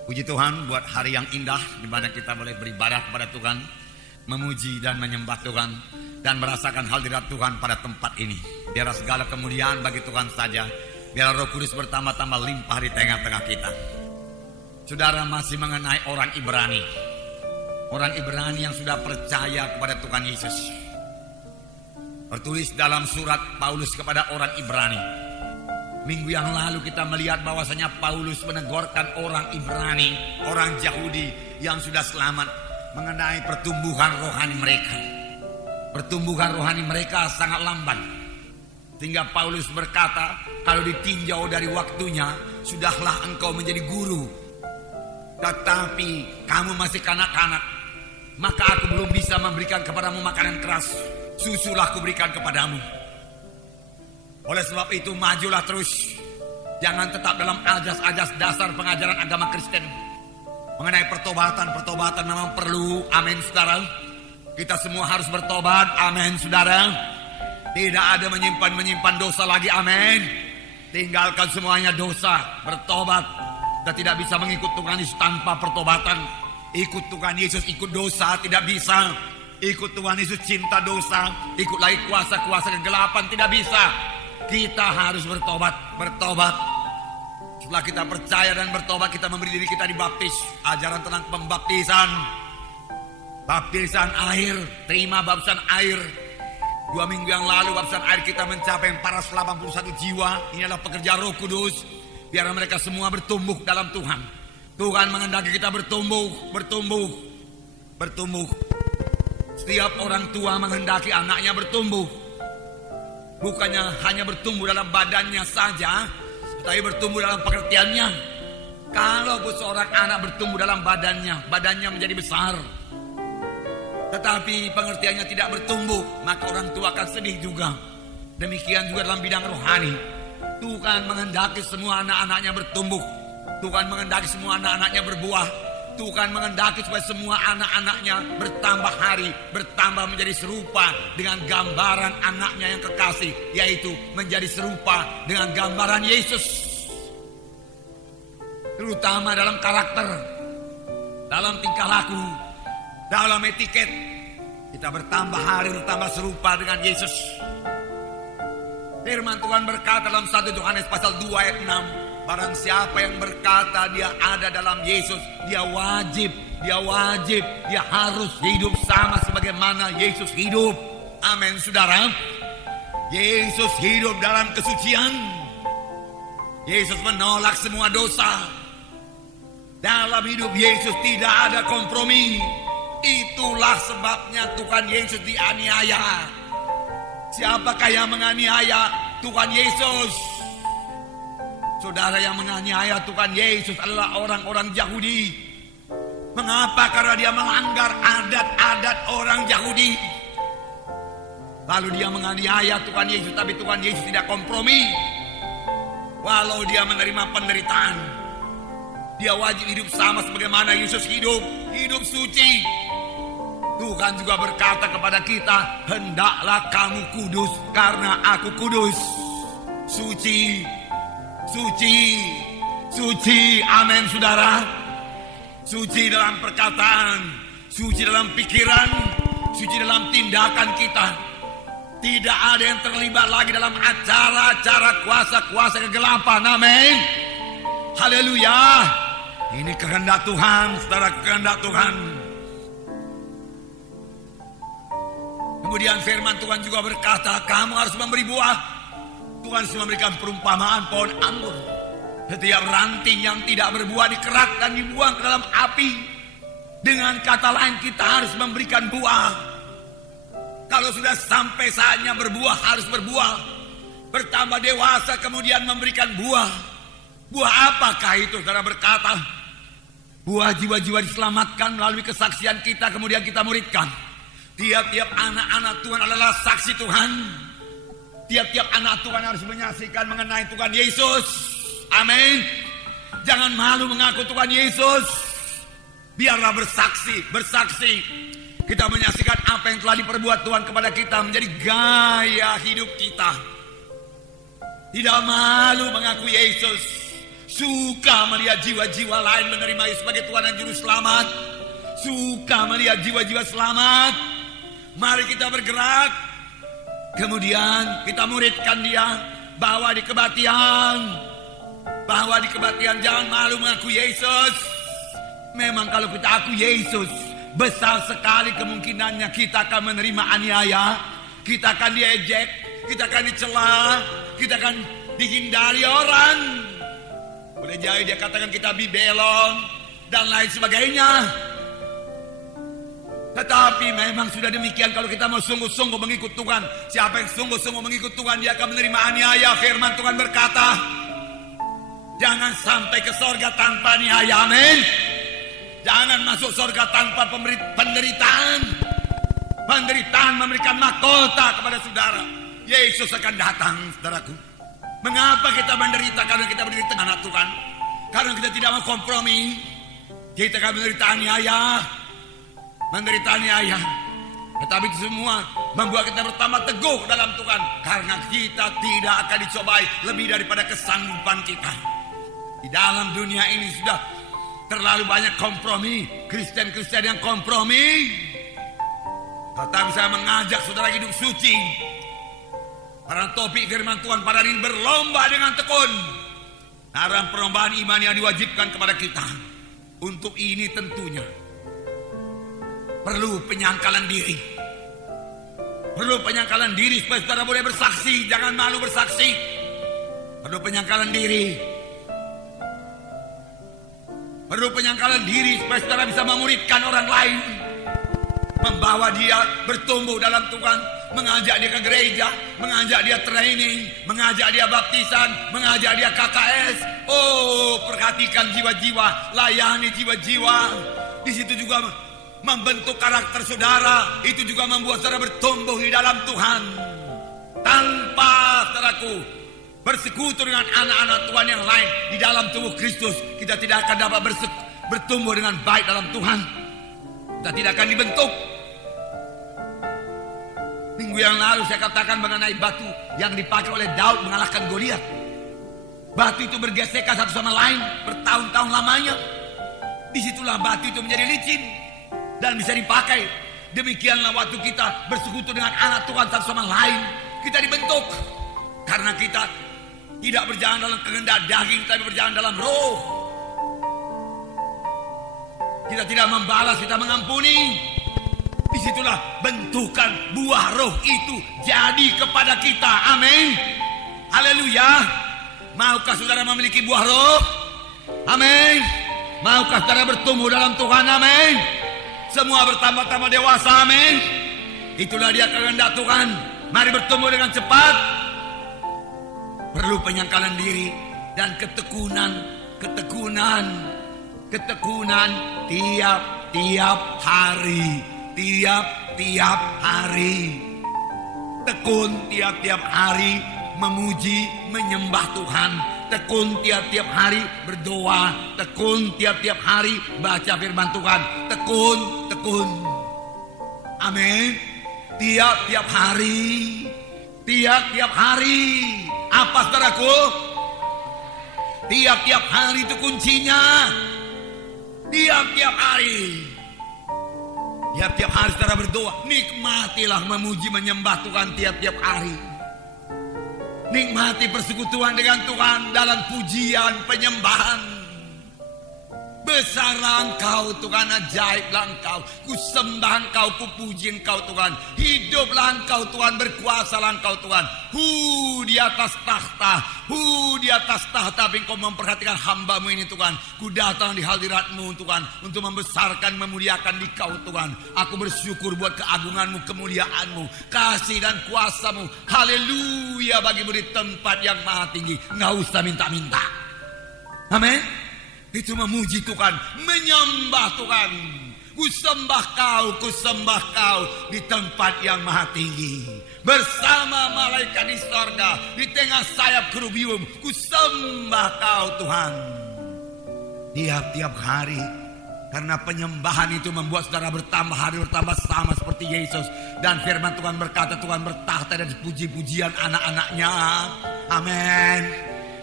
Puji Tuhan buat hari yang indah di mana kita boleh beribadah kepada Tuhan, memuji dan menyembah Tuhan, dan merasakan hadirat Tuhan pada tempat ini. Biar segala kemuliaan bagi Tuhan saja. Biar Roh Kudus bertambah-tambah limpah di tengah-tengah kita. Saudara, masih mengenai orang Ibrani. Orang Ibrani yang sudah percaya kepada Tuhan Yesus. Tertulis dalam surat Paulus kepada orang Ibrani. Minggu yang lalu kita melihat bahwasanya Paulus menegurkan orang Ibrani, orang Yahudi yang sudah selamat mengenai pertumbuhan rohani mereka. Pertumbuhan rohani mereka sangat lamban. Sehingga Paulus berkata, kalau ditinjau dari waktunya, sudahlah engkau menjadi guru. Tetapi kamu masih kanak-kanak, maka aku belum bisa memberikan kepadamu makanan keras. Susulah kuberikan kepadamu. Oleh sebab itu majulah terus. Jangan tetap dalam ajas-ajas dasar pengajaran agama Kristen. Mengenai pertobatan memang perlu. Amin saudara. Kita semua harus bertobat. Amin saudara. Tidak ada menyimpan dosa lagi. Amin. Tinggalkan semuanya dosa. Bertobat. Kita tidak bisa mengikut Tuhan Yesus tanpa pertobatan. Ikut Tuhan Yesus ikut dosa tidak bisa. Ikut Tuhan Yesus cinta dosa, ikut lagi kuasa-kuasa kegelapan tidak bisa. Kita harus bertobat. Setelah kita percaya dan bertobat, kita memberi diri kita dibaptis. Ajaran tentang pembaptisan. Baptisan air, terima baptisan air. 2 minggu yang lalu baptisan air kita mencapai 481 jiwa. Ini adalah pekerjaan Roh Kudus. Biar mereka semua bertumbuh dalam Tuhan. Tuhan menghendaki kita bertumbuh. Setiap orang tua menghendaki anaknya bertumbuh. Bukannya hanya bertumbuh dalam badannya saja, tetapi bertumbuh dalam pengertiannya. Kalau seorang anak bertumbuh dalam badannya menjadi besar, tetapi pengertiannya tidak bertumbuh, maka orang tua akan sedih juga. Demikian juga dalam bidang rohani. Tuhan menghendaki semua anak-anaknya bertumbuh. Tuhan menghendaki semua anak-anaknya berbuah. Tuhan menghendaki supaya semua anak-anaknya bertambah hari, bertambah menjadi serupa dengan gambaran anaknya yang kekasih, yaitu menjadi serupa dengan gambaran Yesus. Terutama dalam karakter, dalam tingkah laku, dalam etiket, kita bertambah hari, bertambah serupa dengan Yesus. Firman Tuhan berkata dalam 1 Yohanes pasal 2 ayat 6, barang siapa yang berkata dia ada dalam Yesus, dia harus hidup sama sebagaimana Yesus hidup. Amin saudara. Yesus hidup dalam kesucian. Yesus menolak semua dosa. Dalam hidup Yesus tidak ada kompromi. Itulah sebabnya Tuhan Yesus dianiaya. Siapakah yang menganiaya? Tuhan Yesus. Saudara, yang menganiaya Tuhan Yesus adalah orang-orang Yahudi. Mengapa? Karena dia melanggar adat-adat orang Yahudi. Lalu dia menganiaya Tuhan Yesus, tapi Tuhan Yesus tidak kompromi. Walau dia menerima penderitaan, dia wajib hidup sama sebagaimana Yesus hidup suci. Tuhan juga berkata kepada kita, hendaklah kamu kudus karena aku kudus. Suci. Amin saudara. Suci dalam perkataan, suci dalam pikiran, suci dalam tindakan kita. Tidak ada yang terlibat lagi dalam acara-acara kuasa-kuasa kegelapan. Amin. Haleluya. Ini kehendak Tuhan, saudara, kehendak Tuhan. Kemudian firman Tuhan juga berkata, kamu harus memberi buah. Tuhan sudah memberikan perumpamaan pohon anggur. Setiap ranting yang tidak berbuah dikerat dan dibuang ke dalam api. Dengan kata lain, kita harus memberikan buah. Kalau sudah sampai saatnya berbuah, harus berbuah. Bertambah dewasa kemudian memberikan buah. Buah apakah itu? Saudara berkata, buah jiwa-jiwa diselamatkan melalui kesaksian kita, kemudian kita muridkan. Tiap-tiap anak-anak Tuhan adalah saksi Tuhan. Tiap-tiap anak Tuhan harus menyaksikan mengenai Tuhan Yesus. Amin. Jangan malu mengaku Tuhan Yesus. Biarlah bersaksi. Kita menyaksikan apa yang telah diperbuat Tuhan kepada kita menjadi gaya hidup kita. Tidak malu mengaku Yesus. Suka melihat jiwa-jiwa lain menerima Yesus sebagai Tuhan dan Juru Selamat. Suka melihat jiwa-jiwa selamat. Mari kita bergerak. Kemudian kita muridkan dia. Bawa di kebaktian. Bawa di kebaktian. Jangan malu mengaku Yesus. Memang kalau kita aku Yesus, besar sekali kemungkinannya kita akan menerima aniaya. Kita akan diejek. Kita akan dicela. Kita akan dihindari orang. Boleh jadi dia katakan kita bibelon dan lain sebagainya. Tetapi memang sudah demikian. Kalau kita mau sungguh-sungguh mengikut Tuhan, siapa yang sungguh-sungguh mengikut Tuhan, dia akan menerima aniaya. Firman Tuhan berkata, jangan sampai ke sorga tanpa aniaya. Amin. Jangan masuk sorga tanpa penderitaan. Penderitaan memberikan mahkota kepada saudara. Yesus akan datang, saudaraku. Mengapa kita menderita? Karena kita menderita anak Tuhan. Karena kita tidak mau kompromi. Kita akan menderita aniaya. Menderita aniaya. Tetapi itu semua membuat kita bertambah teguh dalam Tuhan. Karena kita tidak akan dicobai lebih daripada kesanggupan kita. Di dalam dunia ini sudah terlalu banyak kompromi. Kristen-Kristen yang kompromi. Tetapi saya mengajak saudara hidup suci. Karena topik firman Tuhan pada hari ini berlomba dengan tekun. Dalam perlombaan iman yang diwajibkan kepada kita. Untuk ini tentunya perlu penyangkalan diri. Perlu penyangkalan diri supaya saudara boleh bersaksi. Jangan malu bersaksi. Perlu penyangkalan diri. Perlu penyangkalan diri supaya saudara bisa memuridkan orang lain. Membawa dia bertumbuh dalam Tuhan. Mengajak dia ke gereja. Mengajak dia training. Mengajak dia baptisan. Mengajak dia KKS. Oh, perhatikan jiwa-jiwa. Layani jiwa-jiwa. Di situ juga membentuk karakter saudara. Itu juga membuat saudara bertumbuh di dalam Tuhan. Tanpa saudaraku bersekutu dengan anak-anak Tuhan yang lain di dalam tubuh Kristus, kita tidak akan dapat bertumbuh dengan baik dalam Tuhan. Kita tidak akan dibentuk. Minggu yang lalu saya katakan mengenai batu yang dipakai oleh Daud mengalahkan Goliat. Batu itu bergesekan satu sama lain bertahun-tahun lamanya. Disitulah batu itu menjadi licin dan bisa dipakai. Demikianlah waktu kita bersekutu dengan anak Tuhan satu sama lain, kita dibentuk. Karena kita tidak berjalan dalam kehendak daging, tapi berjalan dalam roh. Kita tidak membalas, kita mengampuni. Disitulah bentukan buah roh itu jadi kepada kita. Amin. Haleluya. Maukah saudara memiliki buah roh? Amin. Maukah saudara bertumbuh dalam Tuhan? Amin. Semua bertambah-tambah dewasa. Amin. Itulah dia kehendak Tuhan. Mari bertumbuh dengan cepat. Perlu penyangkalan diri dan ketekunan tiap-tiap hari. Tiap-tiap hari. Tekun tiap-tiap hari memuji, menyembah Tuhan. Tekun tiap-tiap hari berdoa. Tekun tiap-tiap hari baca firman Tuhan. Tekun. Amin. Tiap-tiap hari. Tiap-tiap hari. Apa saudaraku? Tiap-tiap hari itu kuncinya. Tiap-tiap hari. Tiap-tiap hari saudara berdoa. Nikmatilah memuji menyembah Tuhan tiap-tiap hari. Nikmati persekutuan dengan Tuhan dalam pujian penyembahan. Besarlah Engkau Tuhan, ajaiblah Engkau. Ku sembah Engkau, ku puji Engkau Tuhan. Hiduplah Engkau Tuhan, berkuasalah Engkau Tuhan. Di atas tahta. Di atas tahta. Tapi Engkau memperhatikan hamba-Mu ini Tuhan. Ku datang di hadirat-Mu Tuhan, untuk membesarkan, memuliakan Dikau Tuhan. Aku bersyukur buat keagungan-Mu, kemuliaan-Mu, kasih dan kuasa-Mu. Haleluya bagimu di tempat yang maha tinggi. Nggak usah minta-minta. Amin. Itu memuji Tuhan, menyembah Tuhan. Ku sembah kau di tempat yang maha tinggi. Bersama malaikat di sorga, di tengah sayap kerubium. Ku sembah kau Tuhan. Tiap-tiap hari. Karena penyembahan itu membuat saudara bertambah hari, bertambah sama seperti Yesus. Dan firman Tuhan berkata, Tuhan bertahta dan puji-pujian anak-anaknya. Amin.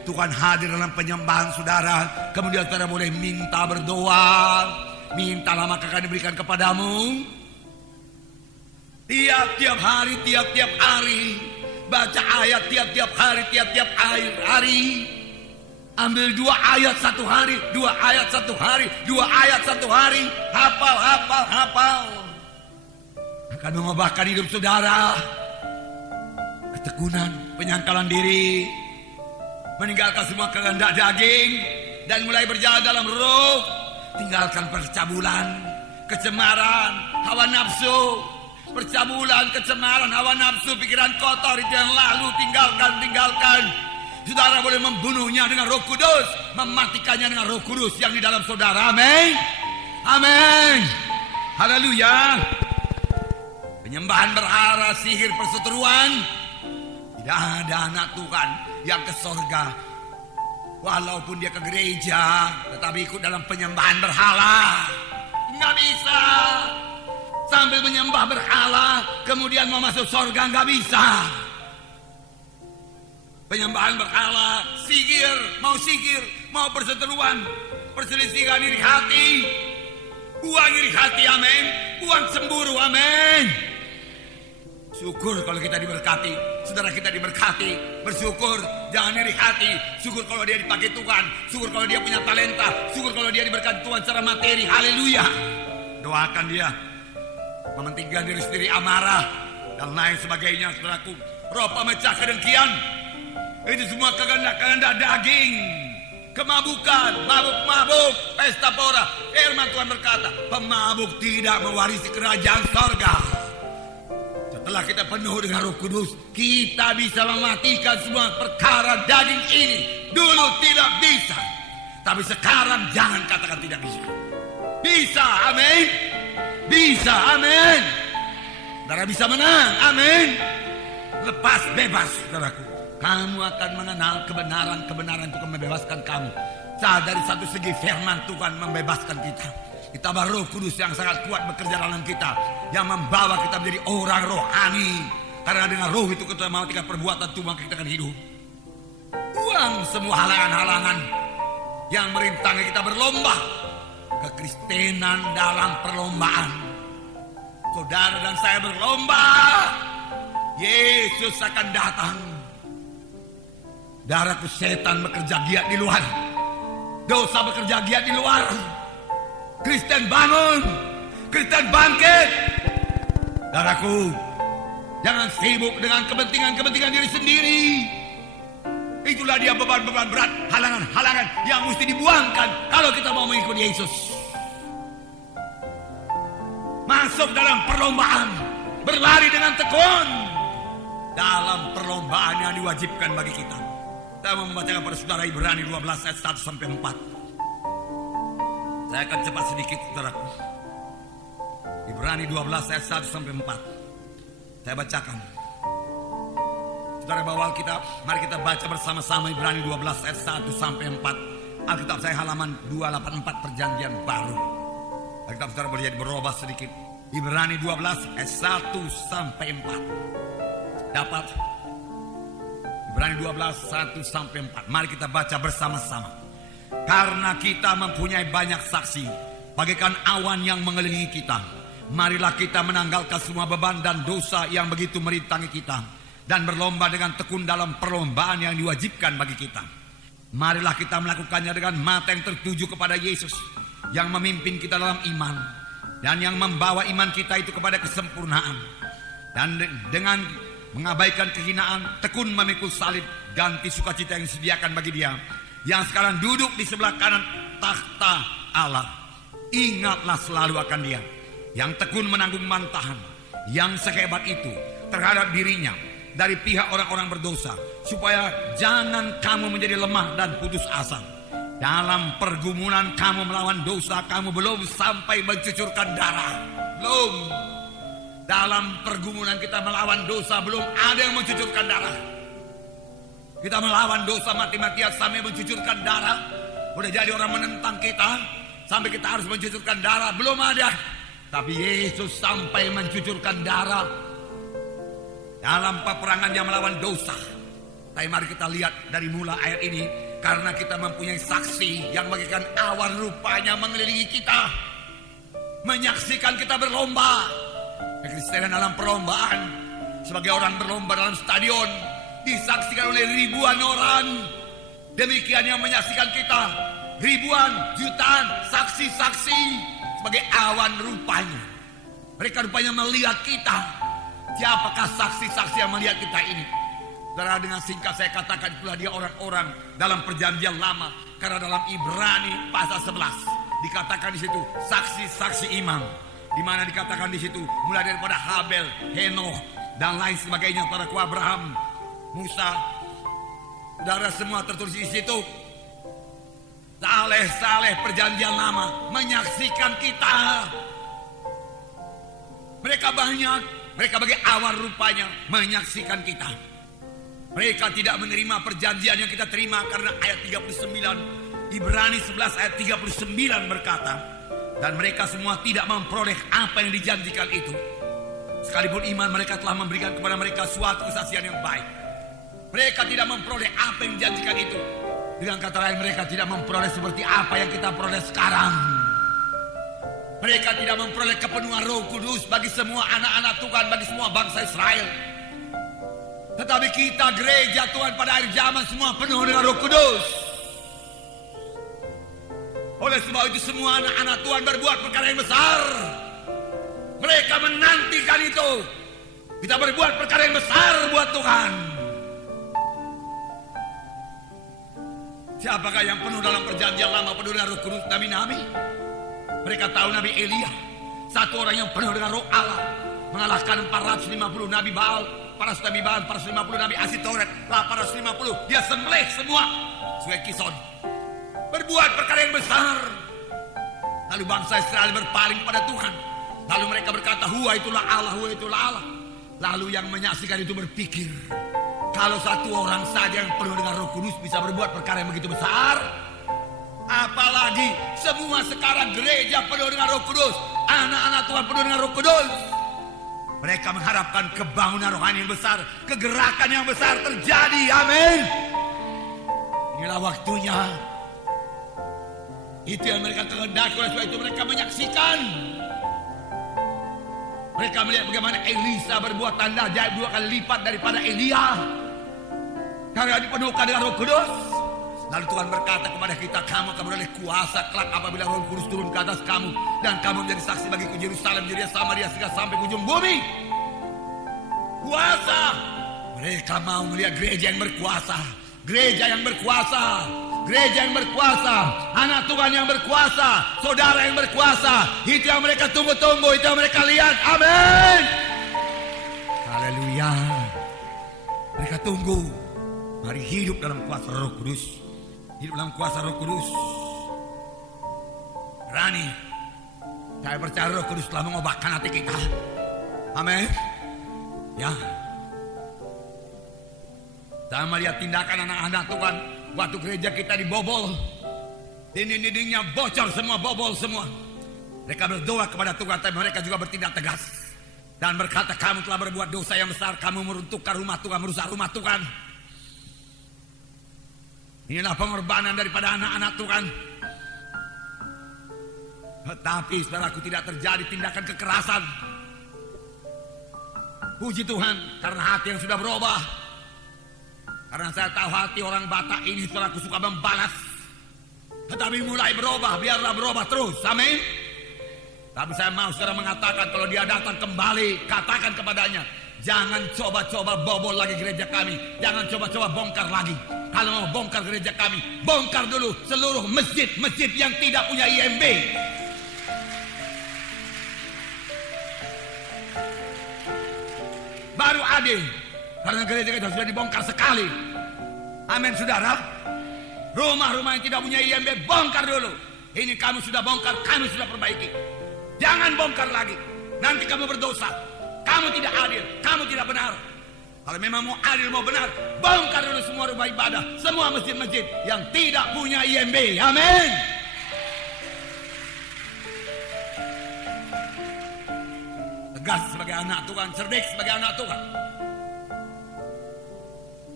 Tuhan hadir dalam penyembahan saudara. Kemudian saudara boleh minta berdoa. Mintalah maka akan diberikan kepadamu. Tiap-tiap hari. Baca ayat tiap-tiap hari. Ambil 2 ayat 1 hari. 2 ayat 1 hari. 2 ayat 1 hari. Hafal. Akan mengubahkan hidup saudara. Ketekunan, penyangkalan diri, meninggalkan semua kehendak daging dan mulai berjalan dalam roh. Tinggalkan percabulan, kecemaran, hawa nafsu. Percabulan, kecemaran, hawa nafsu, pikiran kotor itu yang lalu tinggalkan. Saudara boleh membunuhnya dengan Roh Kudus, mematikannya dengan Roh Kudus yang di dalam saudara. Amin. Haleluya. Penyembahan berhala, sihir, perseteruan. Tidak ada anak Tuhan yang ke sorga walaupun dia ke gereja tetapi ikut dalam penyembahan berhala. Nggak bisa. Sambil menyembah berhala kemudian mau masuk sorga, nggak bisa. Penyembahan berhala, sihir, mau perseteruan, perselisihan iri hati, buang iri hati, amin. Buang cemburu, amin. Syukur kalau kita diberkati, saudara kita diberkati, bersyukur, jangan iri hati. Syukur kalau dia dipakai Tuhan, syukur kalau dia punya talenta, syukur kalau dia diberkati Tuhan secara materi. Haleluya. Doakan dia, mementingkan diri sendiri, amarah dan lain sebagainya. Saudaraku, roh pemecah kedengkian, itu semua kehendak daging, kemabukan, mabuk, pesta pora. Firman Tuhan berkata, pemabuk tidak mewarisi kerajaan sorga. Setelah kita penuh dengan Roh Kudus, kita bisa mematikan semua perkara daging ini. Dulu tidak bisa, tapi sekarang jangan katakan tidak bisa. Bisa, amin. Bisa, amin. Saudara bisa menang, amin. Lepas bebas, saudaraku. Kamu akan mengenal kebenaran itu akan membebaskan kamu. Dari satu segi firman Tuhan membebaskan kita. Kita baru Roh Kudus yang sangat kuat bekerja dalam kita, yang membawa kita menjadi orang rohani. Karena dengan roh itu kita mematikan perbuatan Tuhan, maka kita akan hidup. Buang semua halangan-halangan yang merintangi kita berlomba. Kekristenan dalam perlombaan. Saudara dan saya berlomba. Yesus akan datang. Darahku, setan bekerja giat di luar. Dosa bekerja giat di luar. Kristen bangun. Kristen bangkit. Darahku, jangan sibuk dengan kepentingan diri sendiri. Itulah dia beban-beban berat, halangan-halangan yang mesti dibuangkan kalau kita mau mengikuti Yesus. Masuk dalam perlombaan, berlari dengan tekun dalam perlombaan yang diwajibkan bagi kita. Saya mau membacakan pada saudara Ibrani 12 ayat 1 sampai 4. Saya akan cepat sedikit, saudaraku. Ibrani 12 ayat 1 sampai 4. Saya bacakan. Saudara bawa Alkitab, mari kita baca bersama-sama Ibrani 12 ayat 1 sampai 4. Alkitab saya halaman 284 Perjanjian Baru. Alkitab saudara boleh jadi berubah sedikit. Ibrani 12 ayat 1 sampai 4. Dapat? Ibrani 12 1 sampai 4. Mari kita baca bersama-sama. Karena kita mempunyai banyak saksi, bagaikan awan yang mengelilingi kita, marilah kita menanggalkan semua beban dan dosa yang begitu merintangi kita, dan berlomba dengan tekun dalam perlombaan yang diwajibkan bagi kita. Marilah kita melakukannya dengan mata yang tertuju kepada Yesus, yang memimpin kita dalam iman, dan yang membawa iman kita itu kepada kesempurnaan. Dan dengan mengabaikan kehinaan, tekun memikul salib, ganti sukacita yang disediakan bagi dia, yang sekarang duduk di sebelah kanan takhta Allah. Ingatlah selalu akan dia, yang tekun menanggung bantahan yang sehebat itu terhadap dirinya dari pihak orang-orang berdosa, supaya jangan kamu menjadi lemah dan putus asa. Dalam pergumulan kamu melawan dosa, kamu belum sampai mencucurkan darah. Belum. Dalam pergumulan kita melawan dosa, belum ada yang mencucurkan darah. Kita melawan dosa mati-matian sampai mencucurkan darah. Udah jadi orang menentang kita sampai kita harus mencucurkan darah, belum ada. Tapi Yesus sampai mencucurkan darah dalam peperangan yang melawan dosa. Tapi mari kita lihat dari mula ayat ini. Karena kita mempunyai saksi yang bagaikan awan rupanya mengelilingi kita, menyaksikan kita berlomba. Kekristenan dalam perlombaan, sebagai orang berlomba dalam stadion, disaksikan oleh ribuan orang. Demikian yang menyaksikan kita, ribuan, jutaan saksi-saksi sebagai awan rupanya. Mereka rupanya melihat kita. Siapakah saksi-saksi yang melihat kita ini? Saudara, dengan singkat saya katakan itulah dia orang-orang dalam perjanjian lama. Karena dalam Ibrani pasal 11 dikatakan di situ saksi-saksi iman, di mana dikatakan di situ mulai daripada Habel, Henokh dan lain sebagainya, saudaraku Abraham, Musa, saudara, semua tertulis di situ. Saleh-saleh perjanjian lama menyaksikan kita. Mereka banyak, mereka bagai awan rupanya menyaksikan kita. Mereka tidak menerima perjanjian yang kita terima karena ayat 39 Ibrani 11 ayat 39 berkata, dan mereka semua tidak memperoleh apa yang dijanjikan itu, sekalipun iman mereka telah memberikan kepada mereka suatu kesaksian yang baik. Mereka tidak memperoleh apa yang dijanjikan itu. Dengan kata lain, mereka tidak memperoleh seperti apa yang kita peroleh sekarang. Mereka tidak memperoleh kepenuhan Roh Kudus bagi semua anak-anak Tuhan, bagi semua bangsa Israel. Tetapi kita gereja Tuhan pada akhir zaman semua penuh dengan Roh Kudus. Oleh sebab itu semua anak-anak Tuhan berbuat perkara yang besar. Mereka menantikan itu. Kita berbuat perkara yang besar buat Tuhan. Siapakah yang penuh dalam perjanjian lama penuh dengan Roh Kudus? Nabi-nabi. Mereka tahu Nabi Elia, satu orang yang penuh dengan Roh Allah, mengalahkan 450 Nabi Baal, 400 Nabi Baal, 450 Nabi Asitoret, 850. Dia sembelih semua sesuai Kison. Berbuat perkara yang besar. Lalu bangsa Israel berpaling pada Tuhan. Lalu mereka berkata, Huwa itulah Allah, Huwa itulah Allah. Lalu yang menyaksikan itu berpikir, kalau satu orang saja yang penuh dengan Roh Kudus bisa berbuat perkara yang begitu besar, apalagi semua sekarang gereja penuh dengan Roh Kudus, anak-anak Tuhan penuh dengan Roh Kudus. Mereka mengharapkan kebangunan rohani yang besar, kegerakan yang besar terjadi. Amin. Inilah waktunya. Itu yang mereka kehendaki. Oleh sebab itu mereka menyaksikan. Mereka melihat bagaimana Elisa berbuat tanda ajaib 2 kali lipat daripada Elia, karena dipenuhkan dengan Roh Kudus. Lalu Tuhan berkata kepada kita, kamu akan beroleh kuasa kelak apabila Roh Kudus turun ke atas kamu, dan kamu menjadi saksi bagiku Yerusalem, Judea, Samaria, hingga sampai ke ujung bumi. Kuasa. Mereka mau melihat gereja yang berkuasa, gereja yang berkuasa, gereja yang berkuasa, anak Tuhan yang berkuasa, saudara yang berkuasa. Itu yang mereka tunggu-tunggu, itu yang mereka lihat. Amin. Haleluya. Mereka tunggu. Mari hidup dalam kuasa Roh Kudus. Hidup dalam kuasa Roh Kudus. Berani. Saya percaya Roh Kudus telah mengobatkan hati kita. Amin. Ya. Saya melihat tindakan anak-anak Tuhan waktu gereja kita dibobol. Dinding-dindingnya bocor semua, bobol semua. Mereka berdoa kepada Tuhan, tapi mereka juga bertindak tegas dan berkata, kamu telah berbuat dosa yang besar, kamu meruntuhkan rumah Tuhan, merusak rumah Tuhan. Inilah pengorbanan daripada anak-anak Tuhan. Tetapi saudaraku, tidak terjadi tindakan kekerasan. Puji Tuhan, karena hati yang sudah berubah. Karena saya tahu hati orang Batak ini, saudaraku, suka membalas. Tetapi mulai berubah, biarlah berubah terus. Amin. Tapi saya mau saudara mengatakan, kalau dia datang kembali, katakan kepadanya, jangan coba-coba bobol lagi gereja kami. Jangan coba-coba bongkar lagi. Kalau mau bongkar gereja kami, bongkar dulu seluruh masjid-masjid yang tidak punya IMB. Baru adil. Karena gereja kita sudah dibongkar sekali. Amin saudara. Rumah-rumah yang tidak punya IMB, bongkar dulu. Ini kamu sudah bongkar, kamu sudah perbaiki. Jangan bongkar lagi. Nanti kamu berdosa. Kamu tidak adil, kamu tidak benar. Kalau memang mau adil, mau benar, bongkar dulu semua rumah ibadah, semua masjid-masjid yang tidak punya IMB. Amin. Tegas sebagai anak Tuhan, cerdik sebagai anak Tuhan.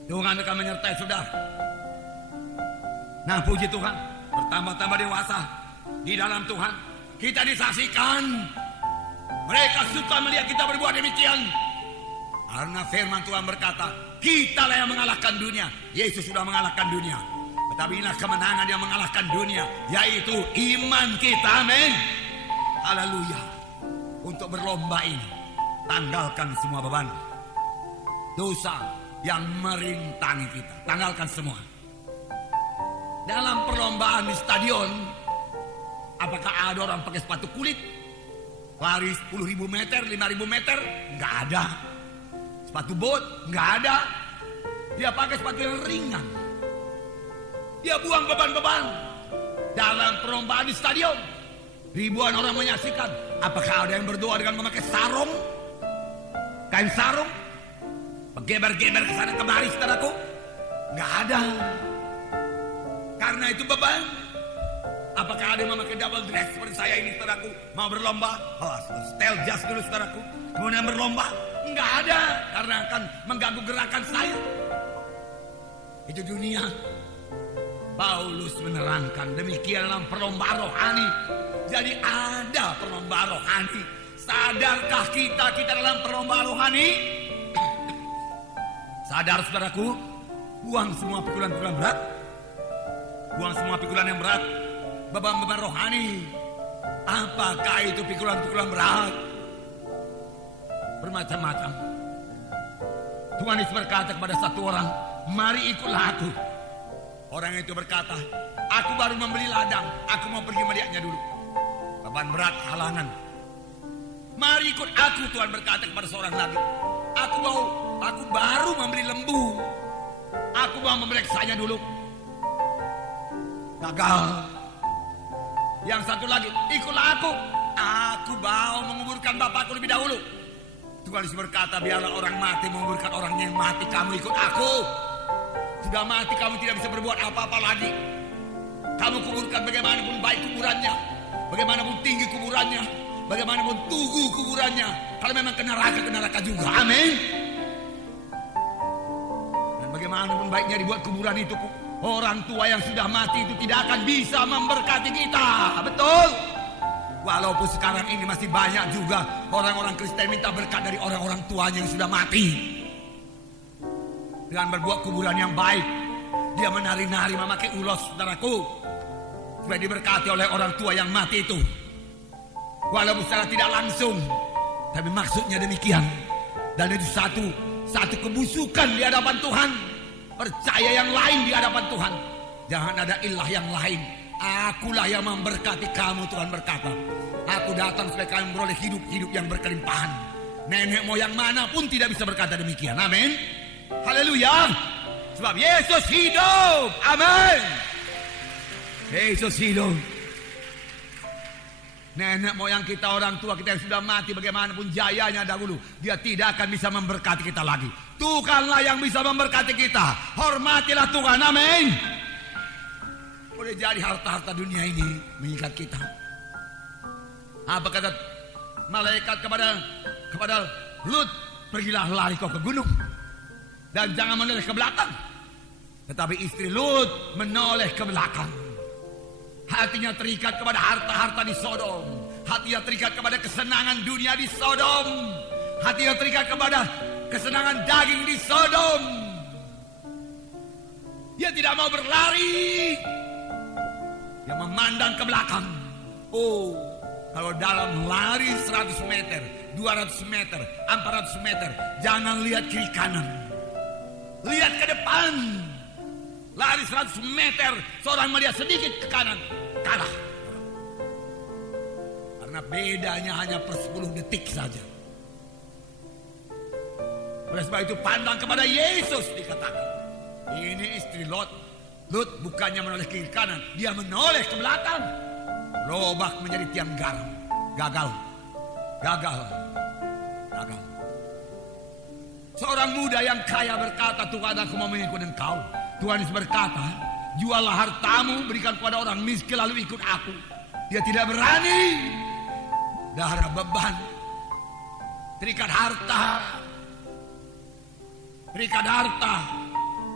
Tuhan akan menyertai saudara. Nah, puji Tuhan, bertambah-tambah dewasa di dalam Tuhan. Kita disaksikan. Mereka suka melihat kita berbuat demikian. Karena firman Tuhan berkata, kitalah yang mengalahkan dunia. Yesus sudah mengalahkan dunia. Tetapi inilah kemenangan yang mengalahkan dunia, yaitu iman kita. Amin. Haleluya. Untuk berlomba ini, tanggalkan semua beban dosa yang merintangi kita. Tanggalkan semua. Dalam perlombaan di stadion, apakah ada orang pakai sepatu kulit? Lari 10.000 meter, 5.000 meter? Enggak ada. Sepatu bot? Enggak ada. Dia pakai sepatu yang ringan. Dia buang beban-beban. Dalam perlombaan di stadion, ribuan orang menyaksikan. Apakah ada yang berdoa dengan memakai sarung? Kain sarung? Bergeber-geber ke sana kemari, saudaraku? Enggak ada. Karena itu beban. Apakah ada yang memakai double dress seperti saya ini, saudaraku? Mau berlomba? Oh, style just dulu, saudaraku. Kemudian berlomba? Enggak ada. Karena akan mengganggu gerakan saya. Itu dunia. Paulus menerangkan demikian dalam perlombaan rohani. Jadi ada perlombaan rohani. Sadarkah kita dalam perlombaan rohani? Sadar, saudaraku? Buang semua pikulan-pikulan berat. Buang semua pikulan yang berat. Beban-beban rohani. Apakah itu pikulan-pikulan berat? Bermacam-macam. Tuhan Yesus berkata kepada satu orang, mari ikutlah aku. Orang itu berkata, aku baru membeli ladang, aku mau pergi melihatnya dulu. Beban berat, halangan. Mari ikut aku, Tuhan berkata kepada seorang lagi. Aku baru membeli lembu. Aku mau memeriksanya dulu. Gagal. Yang satu lagi, ikutlah aku. Aku mau menguburkan bapakku lebih dahulu. Tuhan Yesus berkata, biarlah orang mati menguburkan orang yang mati. Kamu ikut aku. Sudah mati, kamu tidak bisa berbuat apa-apa lagi. Kamu kuburkan bagaimanapun baik kuburannya, bagaimanapun tinggi kuburannya, bagaimanapun tugu kuburannya. Kalau memang ke neraka juga. Amin. Dan bagaimanapun baiknya dibuat kuburan itu, orang tua yang sudah mati itu tidak akan bisa memberkati kita. Betul. Walaupun sekarang ini masih banyak juga orang-orang Kristen minta berkat dari orang-orang tuanya yang sudah mati. Dengan berbuat kuburan yang baik, dia menari-nari memakai ulos, saudaraku, supaya diberkati oleh orang tua yang mati itu. Walaupun secara tidak langsung, tapi maksudnya demikian. Dan itu satu kebusukan di hadapan Tuhan. Percaya yang lain di hadapan Tuhan. Jangan ada ilah yang lain. Akulah yang memberkati kamu, Tuhan berkata. Aku datang supaya kamu memperoleh hidup yang berkelimpahan. Nenek moyang manapun tidak bisa berkata demikian. Amin. Haleluya. Sebab Yesus hidup. Amin. Yesus hidup. Nenek moyang kita, orang tua kita yang sudah mati, bagaimanapun jayanya dahulu, dia tidak akan bisa memberkati kita lagi. Tuhanlah yang bisa memberkati kita. Hormatilah Tuhan. Amin. Boleh jadi harta-harta dunia ini mengikat kita. Apa kata malaikat kepada Lut? Pergilah lari kau ke gunung dan jangan menoleh ke belakang. Tetapi istri Lut menoleh ke belakang. Hatinya terikat kepada harta-harta di Sodom. Hatinya terikat kepada kesenangan dunia di Sodom. Hatinya terikat kepada kesenangan daging di Sodom. Dia tidak mau berlari. Dia memandang ke belakang. Oh, kalau dalam lari 100 meter, 200 meter, 400 meter, jangan lihat kiri kanan. Lihat ke depan. Lari 100 meter, seorang melihat sedikit ke kanan, kalah. Karena bedanya hanya per 10 detik saja. Oleh sebab itu pandang kepada Yesus dikatakan. Ini istri Lot. Lut bukannya menoleh ke kiri kanan, dia menoleh ke belakang. Lobak menjadi tiang garam. Gagal. Seorang muda yang kaya berkata, Tuhan, aku mau mengikut engkau. Tuhan Yesus berkata, juallah hartamu, berikan kepada orang miskin, lalu ikut aku. Dia tidak berani. Darah beban, terikat harta,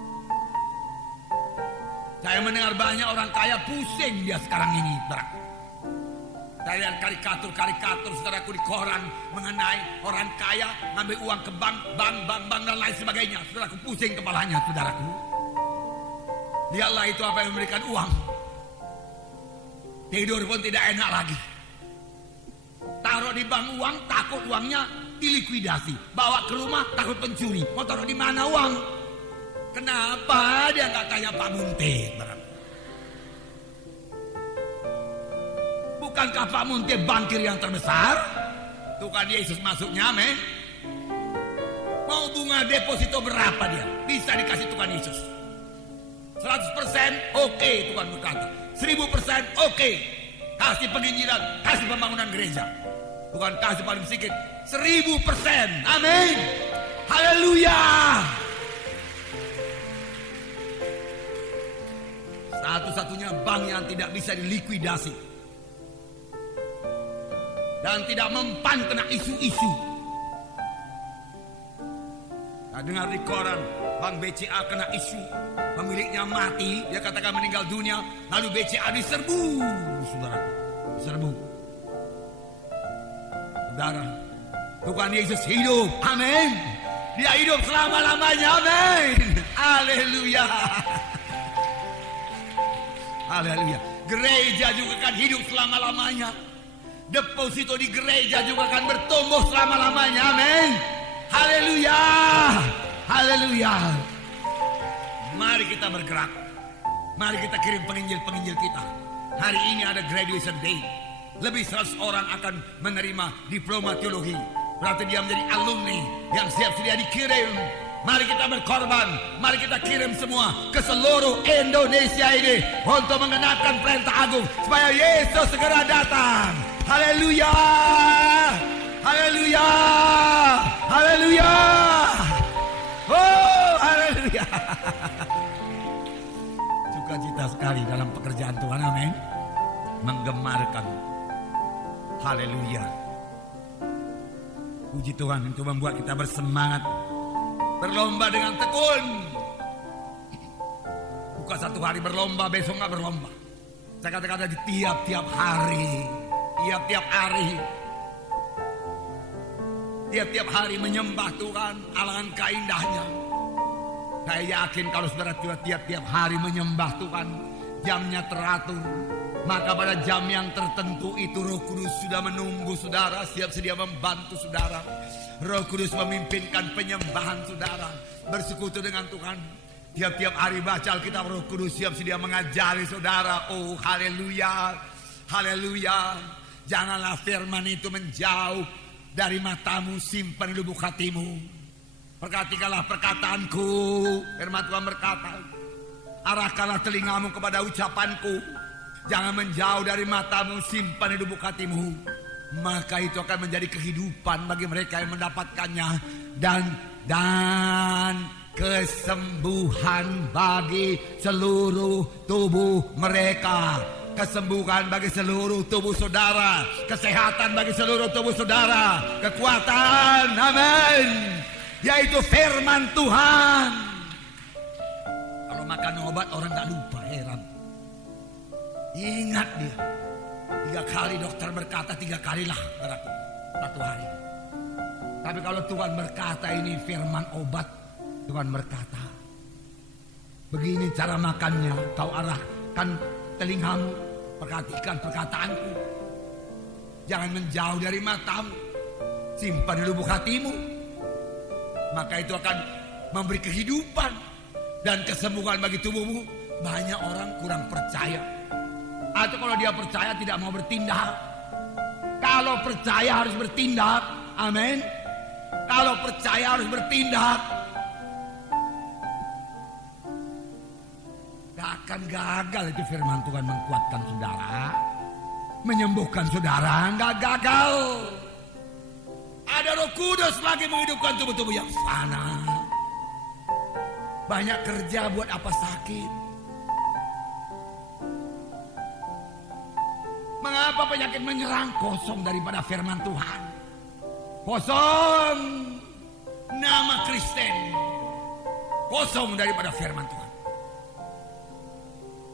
Saya mendengar banyak orang kaya pusing dia sekarang ini, saudaraku. Saya lihat karikatur saudaraku di koran mengenai orang kaya ngambil uang ke bank dan lain sebagainya. Saudaraku pusing kepalanya, saudaraku. Lihatlah itu apa yang memberikan uang. Tidur pun tidak enak lagi. Taruh di bank uang, takut uangnya dilikuidasi. Bawa ke rumah, takut pencuri. Mau taruh di mana uang? Kenapa dia nggak tanya Pak Munte? Bukankah Pak Munte bankir yang terbesar? Tuhan Yesus masuknya, amin. Mau bunga deposito berapa dia? Bisa dikasih Tuhan Yesus. 100% oke, Tuhan berkata. 1000% oke. Kasih penginjilan, kasih pembangunan gereja. Tuhan kasih paling sedikit 1000%. Amin. Haleluya. Satu-satunya bank yang tidak bisa dilikuidasi dan tidak mempan kena isu-isu. Nah, dengar di koran, Bank BCA kena isu, pemiliknya mati, dia katakan meninggal dunia, lalu BCA diserbu, saudara, diserbu. Saudara, Tuhan Yesus hidup, amin. Dia hidup selama-lamanya, amin. Haleluya. Haleluya. Gereja juga akan hidup selama-lamanya. Deposito di gereja juga akan bertumbuh selama-lamanya. Amin. Haleluya. Haleluya. Mari kita bergerak. Mari kita kirim penginjil-penginjil kita. Hari ini ada graduation day. Lebih 100 orang akan menerima diploma teologi. Berarti dia menjadi alumni yang siap sedia dikirim. Mari kita berkorban, mari kita kirim semua ke seluruh Indonesia ini untuk mengenapkan perintah agung supaya Yesus segera datang. Haleluya, haleluya, haleluya, oh haleluya. Sukacita sekali dalam pekerjaan Tuhan, amin. Menggemarkan, haleluya. Puji Tuhan, itu membuat kita bersemangat. Berlomba dengan tekun. Bukan satu hari berlomba, besok gak berlomba. Saya katakan di tiap-tiap hari. Tiap-tiap hari. Tiap-tiap hari menyembah Tuhan. Alangkah indahnya. Saya yakin kalau saudara tiap-tiap hari menyembah Tuhan, jamnya teratur, maka pada jam yang tertentu itu Roh Kudus sudah menunggu saudara, siap sedia membantu saudara. Roh Kudus memimpinkan penyembahan saudara, bersekutu dengan Tuhan. Tiap-tiap hari baca Alkitab, Roh Kudus siap sedia mengajari saudara. Oh haleluya, haleluya. Janganlah firman itu menjauh dari matamu, simpan di lubuk hatimu. Perhatikanlah perkataanku, firman Tuhan berkata, arahkanlah telingamu kepada ucapanku. Jangan menjauh dari matamu, simpan di lubuk hatimu. Maka itu akan menjadi kehidupan bagi mereka yang mendapatkannya. Dan kesembuhan bagi seluruh tubuh mereka. Kesembuhan bagi seluruh tubuh saudara. Kesehatan bagi seluruh tubuh saudara. Kekuatan, amin. Yaitu firman Tuhan. Kalau makan obat orang gak lupa, heran. Ingat dia. 3 kali dokter berkata, 3 kalilah berarti 1 hari. Tapi kalau Tuhan berkata ini firman obat, Tuhan berkata, begini cara makannya, kau arahkan telingamu, perhatikan perkataanku. Jangan menjauh dari matamu, simpan di lubuk hatimu. Maka itu akan memberi kehidupan dan kesembuhan bagi tubuhmu. Banyak orang kurang percaya. Atau kalau dia percaya tidak mau bertindak. Kalau percaya harus bertindak. Amin. Kalau percaya harus bertindak. Gak akan gagal itu firman Tuhan menguatkan saudara. Menyembuhkan saudara. Gak gagal. Ada Roh Kudus lagi menghidupkan tubuh-tubuh yang fana. Banyak kerja buat apa sakit. Mengapa penyakit menyerang? Kosong daripada firman Tuhan. Kosong nama Kristen. Kosong daripada firman Tuhan.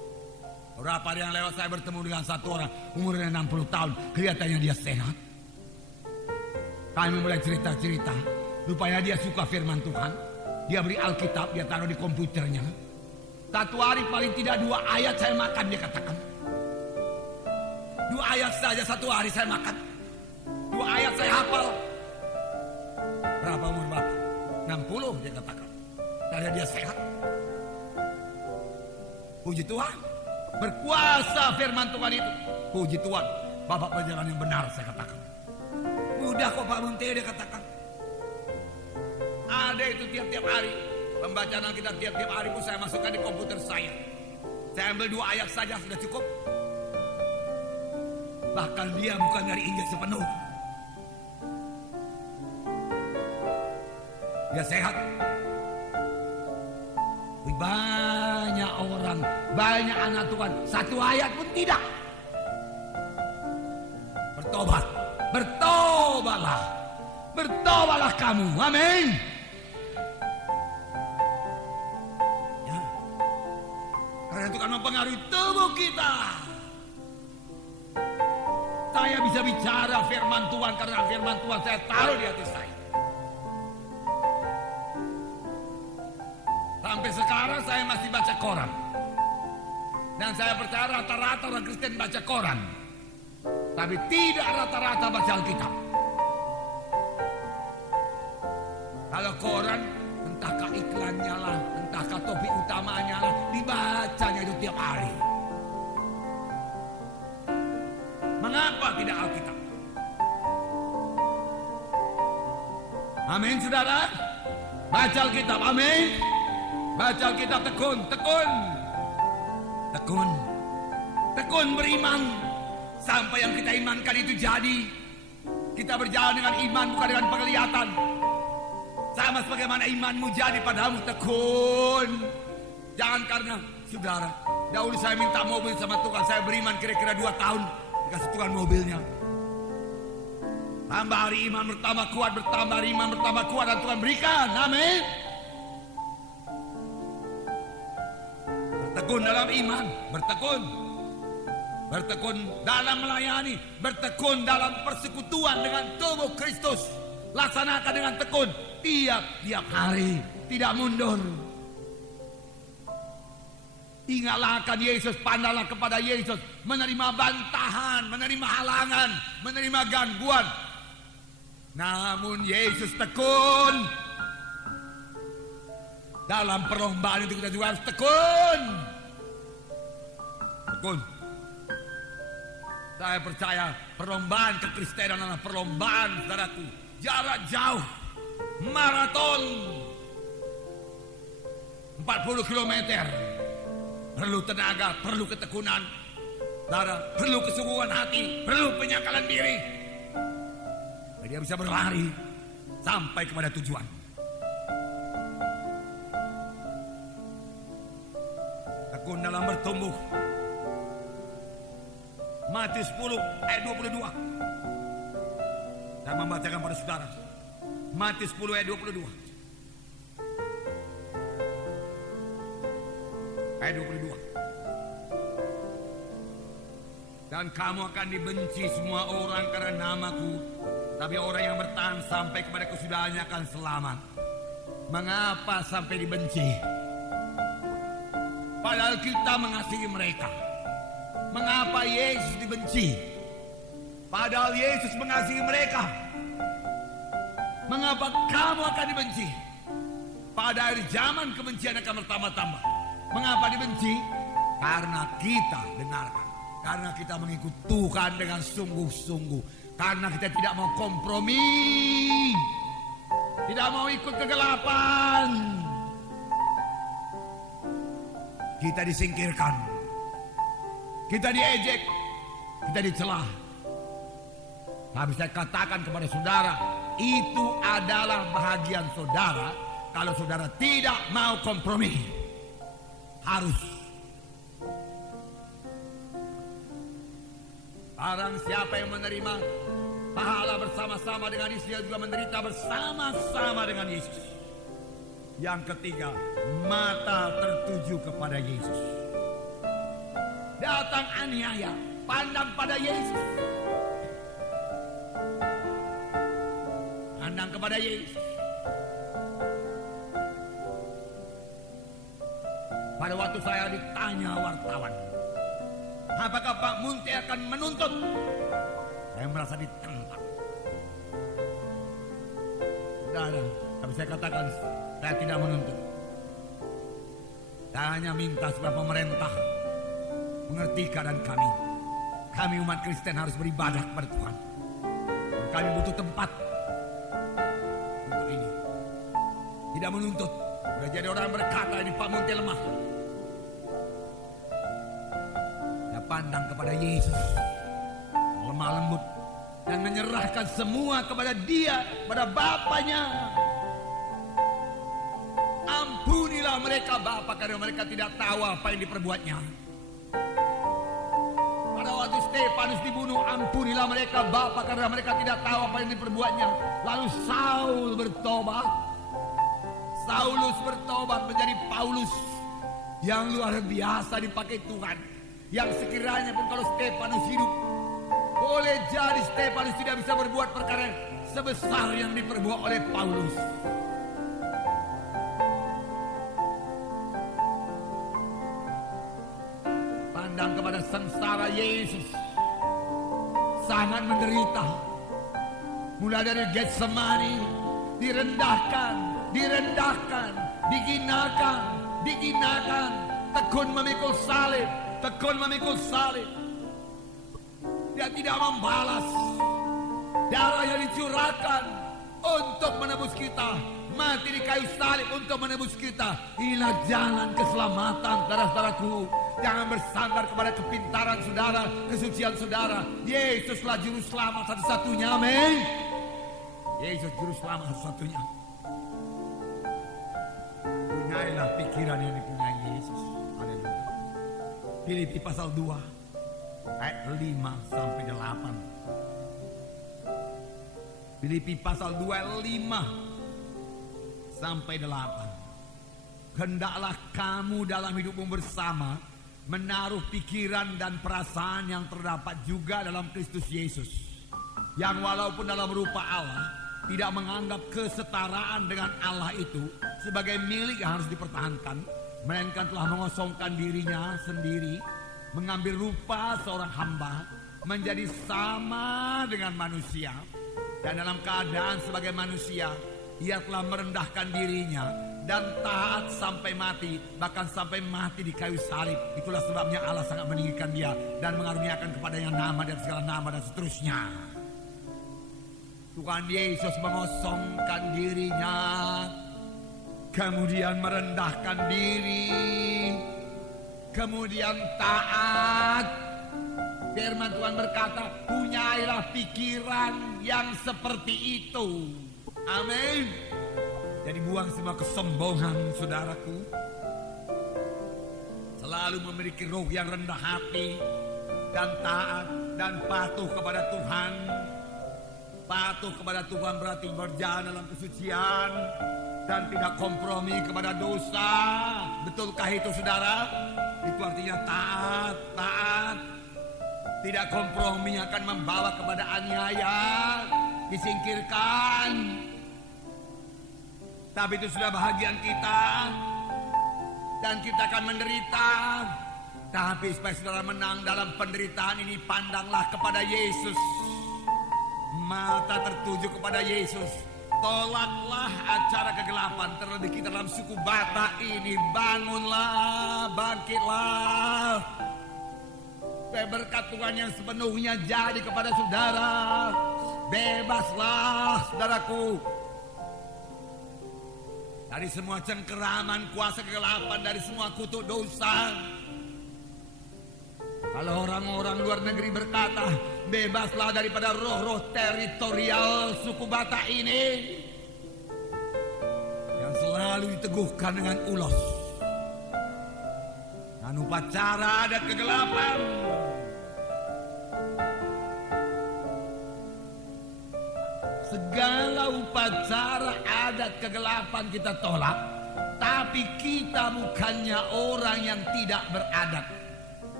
Beberapa hari yang lewat saya bertemu dengan satu orang umurnya 60 tahun. Kelihatannya dia sehat. Kami mulai cerita-cerita. Rupanya dia suka firman Tuhan. Dia beri Alkitab, dia taruh di komputernya. Satu hari paling tidak 2 ayat saya makan, dia katakan. 2 ayat saja satu hari saya makan. 2 ayat saya hafal. Berapa umur Bapak? 60 dia katakan. Karena dia sehat. Puji Tuhan. Berkuasa firman Tuhan itu. Puji Tuhan. Bapak berjalan yang benar saya katakan. Mudah kok Pak Munte dia katakan. Ada itu tiap-tiap hari. Pembacaan Alkitab tiap-tiap hari pun saya masukkan di komputer saya. Saya ambil 2 ayat saja sudah cukup. Bahkan dia bukan dari Injil sepenuh. Dia sehat. Banyak orang, banyak anak Tuhan, 1 ayat pun tidak. Bertobat, bertobatlah, bertobatlah kamu, amin. Ya, karena itu kan mempengaruhi tubuh kita. Saya bisa bicara firman Tuhan karena firman Tuhan saya taruh di hati saya. Sampai sekarang saya masih baca koran. Dan saya percaya rata-rata orang Kristen baca koran. Tapi tidak rata-rata baca Alkitab. Kalau koran, entahkah iklannya lah, entahkah topik utamanya lah, dibacanya itu tiap hari. Mengapa tidak Alkitab? Amin saudara. Baca Alkitab, amin. Baca Alkitab, tekun, tekun. Tekun. Tekun beriman. Sampai yang kita imankan itu jadi. Kita berjalan dengan iman bukan dengan penglihatan. Sama sebagaimana imanmu jadi padamu, tekun. Jangan karena, saudara, dahulu saya minta mobil sama Tuhan. Saya beriman kira-kira 2 tahun. Dikasih Tuhan mobilnya. Tambah hari iman bertambah kuat, bertambah hari iman bertambah kuat, dan Tuhan berikan, amin. Bertekun dalam iman, bertekun. Bertekun dalam melayani, bertekun dalam persekutuan dengan tubuh Kristus. Laksanakan dengan tekun tiap-tiap hari, tidak mundur. Ingatlah akan Yesus, pandanglah kepada Yesus, menerima bantahan, menerima halangan, menerima gangguan. Namun Yesus tekun. Dalam perlombaan itu kita juga harus tekun. Tekun. Saya percaya perlombaan kekristenan adalah perlombaan, saudaraku, jarak jauh, maraton 40 km. Perlu tenaga, perlu ketekunan, perlu kesungguhan hati, perlu penyakalan diri. Dia bisa berlari sampai kepada tujuan. Tekun dalam bertumbuh. Matius 10 ayat 22. Saya membacakan pada saudara. Matius 10 ayat 22. Ayat 22. Dan kamu akan dibenci semua orang karena namaku, tapi orang yang bertahan sampai kepada kesudahannya akan selamat. Mengapa sampai dibenci? Padahal kita mengasihi mereka. Mengapa Yesus dibenci? Padahal Yesus mengasihi mereka. Mengapa kamu akan dibenci? Pada akhir zaman kebencian akan bertambah-tambah. Mengapa dibenci? Karena kita dengarkan. Karena kita mengikut Tuhan dengan sungguh-sungguh. Karena kita tidak mau kompromi. Tidak mau ikut kegelapan. Kita disingkirkan. Kita diejek. Kita dicela. Tapi saya katakan kepada saudara, itu adalah bahagian saudara kalau saudara tidak mau kompromi. Harus. Barang siapa yang menerima pahala bersama-sama dengan Yesus, dia juga menderita bersama-sama dengan Yesus. Yang ketiga, mata tertuju kepada Yesus. datang aniaya, pandang pada Yesus. Pandang kepada Yesus. Pada waktu saya ditanya wartawan, apakah Pak Munte akan menuntut? Saya merasa ditantang. Tidak, tapi saya katakan saya tidak menuntut. Saya hanya minta supaya pemerintah mengerti keadaan kami. Kami umat Kristen harus beribadah kepada Tuhan. Kami butuh tempat untuk ini. Tidak menuntut. Sudah jadi orang berkata ini Pak Munte lemah. Saya pandang kepada Yesus, lemah lembut, dan menyerahkan semua kepada Dia, pada Bapaknya. Ampunilah mereka Bapa, karena mereka tidak tahu apa yang diperbuatnya. Pada waktu Stefanus dibunuh, ampunilah mereka Bapa, karena mereka tidak tahu apa yang diperbuatnya. Lalu Saul bertobat. Saulus bertobat menjadi Paulus yang luar biasa dipakai Tuhan. Yang sekiranya pun kalau Stefanus hidup, boleh jadi Stefanus tidak bisa berbuat perkara sebesar yang diperbuat oleh Paulus. Pandang kepada sengsara Yesus, sangat menderita. Mulai dari Getsemani, direndahkan, diginakan, tekun memikul salib. Dia tidak membalas. Darah yang dicurahkan untuk menebus kita, mati di kayu salib untuk menebus kita. Inilah jalan keselamatan, saudara-saudaraku. Jangan bersandar kepada kepintaran saudara, kesucian saudara. Yesuslah juru selamat satu-satunya. Amin. Yesus juru selamat satu-satunya. Punyailah pikiran yang dipunyai Yesus. Haleluya. Filipi pasal 2 ayat 5 sampai 8. Filipi pasal 2 ayat 5 sampai 8. Hendaklah kamu dalam hidupmu bersama menaruh pikiran dan perasaan yang terdapat juga dalam Kristus Yesus, yang walaupun dalam rupa Allah tidak menganggap kesetaraan dengan Allah itu sebagai milik yang harus dipertahankan, melainkan telah mengosongkan dirinya sendiri, mengambil rupa seorang hamba, menjadi sama dengan manusia, dan dalam keadaan sebagai manusia ia telah merendahkan dirinya dan taat sampai mati, bahkan sampai mati di kayu salib. Itulah sebabnya Allah sangat meninggikan dia dan mengaruniakan kepadanya nama dan segala nama dan seterusnya. Tuhan Yesus mengosongkan dirinya, kemudian merendahkan diri, kemudian taat. Firman Tuhan berkata, punyailah pikiran yang seperti itu. Amin. Jadi buang semua kesombongan, saudaraku. Selalu memiliki roh yang rendah hati dan taat dan patuh kepada Tuhan. Patuh kepada Tuhan berarti berjalan dalam kesucian dan tidak kompromi kepada dosa. Betulkah itu, saudara? Itu artinya taat. Tidak kompromi akan membawa kepada aniaya, disingkirkan. Tapi itu sudah bahagian kita, dan kita akan menderita. Tapi supaya saudara menang dalam penderitaan ini, pandanglah kepada Yesus. Mata tertuju kepada Yesus. Tolaklah acara kegelapan, terlebih kita dalam suku Batak ini. Bangunlah, bangkitlah. Supaya berkat Tuhan yang sepenuhnya jadi kepada saudara. Bebaslah, saudaraku, dari semua cengkeraman kuasa kegelapan, dari semua kutuk dosa. Kalau orang-orang luar negeri berkata, bebaslah daripada roh-roh teritorial suku Batak ini yang selalu diteguhkan dengan ulos dan upacara adat kegelapan. Segala upacara adat kegelapan kita tolak. Tapi kita bukannya orang yang tidak beradat.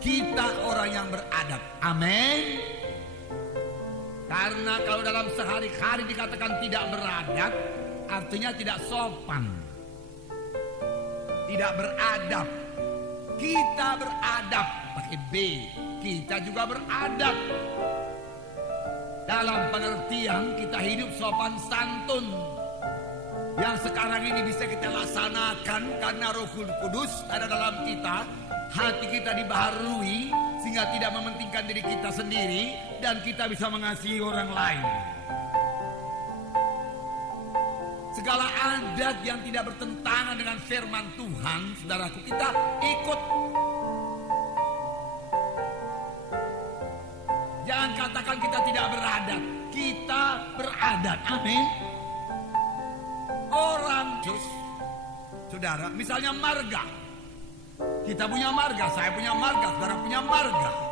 Kita orang yang beradab. Amin. Karena kalau dalam sehari-hari dikatakan tidak beradab, artinya tidak sopan, tidak beradab. Kita beradab pakai B. Kita juga beradab dalam pengertian kita hidup sopan santun, yang sekarang ini bisa kita laksanakan karena Roh Kudus ada dalam kita. Hati kita dibaharui sehingga tidak mementingkan diri kita sendiri, dan kita bisa mengasihi orang lain. Segala adat yang tidak bertentangan dengan firman Tuhan, saudaraku, kita ikut. Jangan katakan kita tidak beradab. Kita beradab. Amin. Orang saudara, misalnya marga. Kita punya marga, saya punya marga, saudara punya marga.